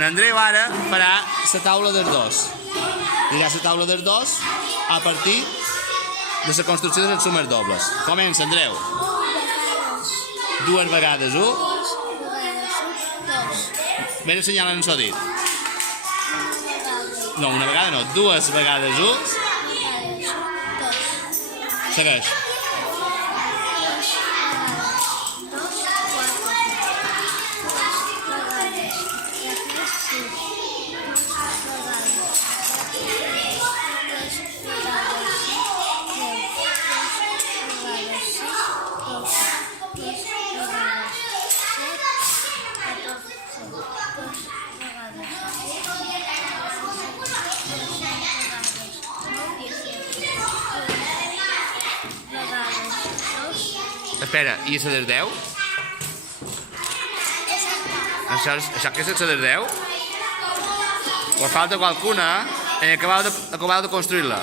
L'Andreu ara farà la taula dels dos. Dirà la taula dels dos a partir de la construcció dels sumes dobles. Comença, Andreu. 2 vegades 1. Vés assenyalant el seu dit. No, una vegada no. 2 vegades 1. Segueix. Espera, i la del 10? Això que és la del 10? Us falta qualcuna, acabeu de construir-la.